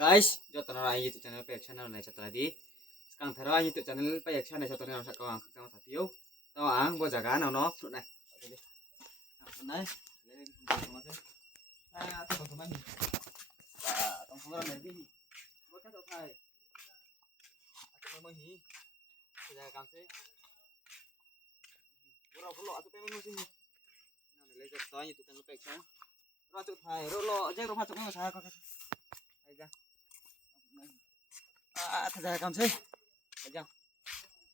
Guys, joto na YouTube channel pa channel này cho tadi. Sekarang thera YouTube channel pa channel cho tadi nak kawang kakang sapio. Tahu ang bo jaga nào nó fruit này. Này. Ah, teman-teman. Ah, teman-teman này đi. Bo ka to thai. Aku mau hi. Jaga kam se. Bro, lo atu pengen musim. Nah, lấy giật to YouTube channel pa channel. Ro tu thai, ro lo je ro masuk nang sa ko. Aja. Thật ra cầm xí. Thấy chưa?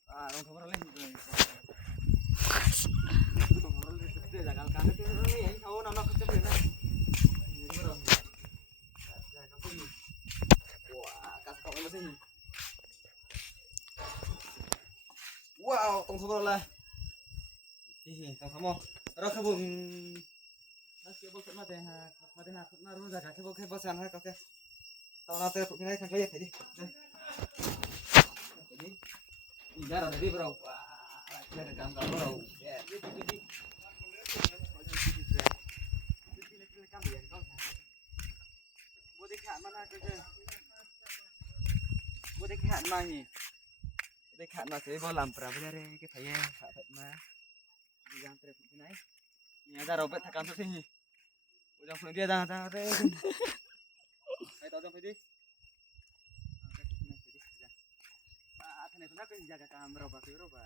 Đồng thùng nó lên rồi. Đồng thùng nó lên từ là càng càng cái này anh thâu nó không chấp nhận đấy. Wow, đồng thùng nó lên. Đồng thùng không? Rồi cái vùng nó kêu bớt mà thế ha, mà luôn ra cái bớt sàn hay cái tao nào tao cái này thằng cái gì đi. Jadi, jarang tadi bro. Wah, kira gambar bro. Ya, ini. Buat ikan mana ke? Buat ikan mana ni? Buat ikan mana sih? Bawa lampar apa dari ke saya? Apa mana? Jangan terus ini. Ini ada robot tekan tu sini. Udah pun dia jangan deh. Ayo tahu pergi. Kenapa kan jaga kamera pakai roba?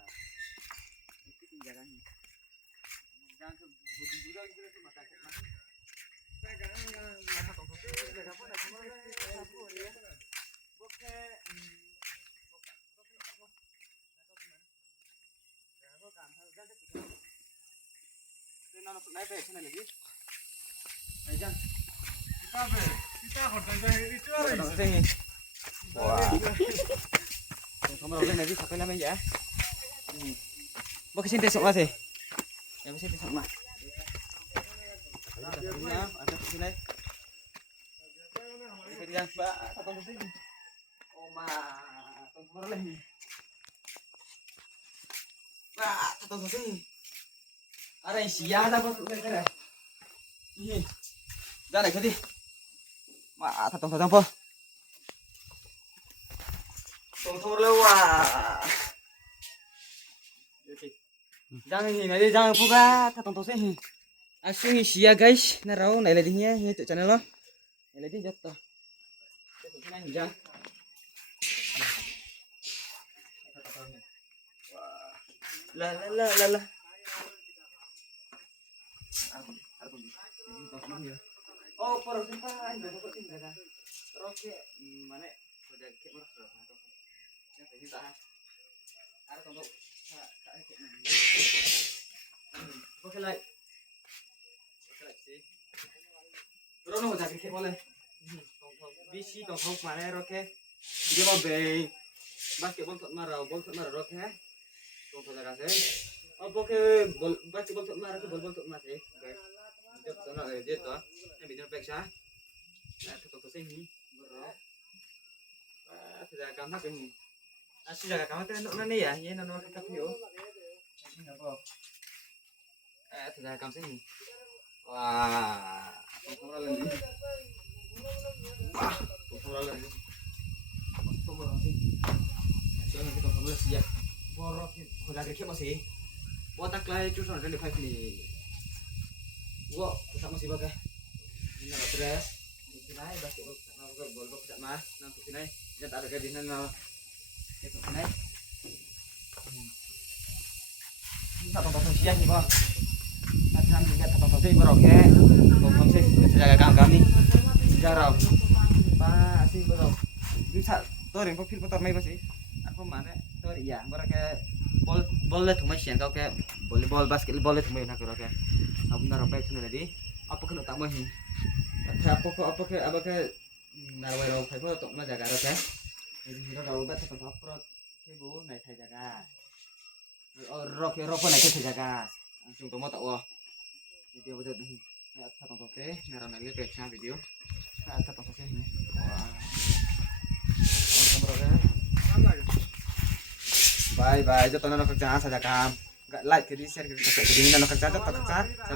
Itu penjaganya. Jangan ke budul-budul gitu tuh mata kena. Jaga toko jaga pun ada semua sapu ya. Boke naik ke sana lagi. Ayo kita hotel itu hari. Wah. Không đâu lên này đi sập lên bây giờ. Bố cái xin tiền sụn ra gì? Em xin tiền sụn mà. Ada sini đây. Cái gì ba? Tông sini. Oma, tông lên. Ba, tông sini. Ada sia ada apa cái này? Ini. Ra này cái đi. Mà tông apa? Tunggu lewa. Jangan ini nanti jangan buka tonton sih. Asing isi ya guys. Narau nai ledihnya ini tuh channel lo. Nai ledih jatuh. Jangan. La. Oh, por simpan, nggak dapat tinggal. Terus mana? Udah kayak mana? Ada untuk pakai like sih. Terus mau jadi kayak boleh. Bisi tongkong mana roke? Dia mau beli basketball tak marah, bol tak marah roke. Tongkong jaga sih. Oh pakai basketball tak marah, bol tak marah sih. Guys, jod sana dia tu. Yang bikin peksa. Nah, tongkong sih ni bro. Tidak akan tak ini. Asli jaga kamu tuh anak nih ya, ini anak kita video. Ini apa? Jaga kamu sini. Wah, tunggu lagi. Wah, tunggu lagi. Tunggu lagi. Jangan kita tunggu lagi ya. Borok, udah kecil masih. Watak lagi cuma ada 5 nih. Wah, kita masih pakai. Ini ada dress. Ini naik basketball, bol sama nanti sini. Jangan ada kedinan lah. Itu này. Kita tonton siang nih, Bang. Akan lihat tonton sih bro, oke. Tonton sih jaga kami. Jarang. Pak sih bro. Bisa tuh yang profil motor mai sih. Aku mana? Tuh iya, bro kayak bola tuh masih kau kayak volleyball, basketball tuh mai nak oke. Aku naro pack sini tadi. Apa kena tak mahi? Apa ke narawai rau pack tuh mah jaga oke. Jadi kita kalau udah tetap upload ke bu naik saya jaga. Rok naik saya jaga. Langsung tomo tak wah. Video betul nih. Kita tonton sih, naruh lagi backnya video. Kita tonton sih nih. Wah. Bye bye. Jatuh nana kerjaan saja kam. Gak like, jadi share, jadi nana kerjaan tetap kerja.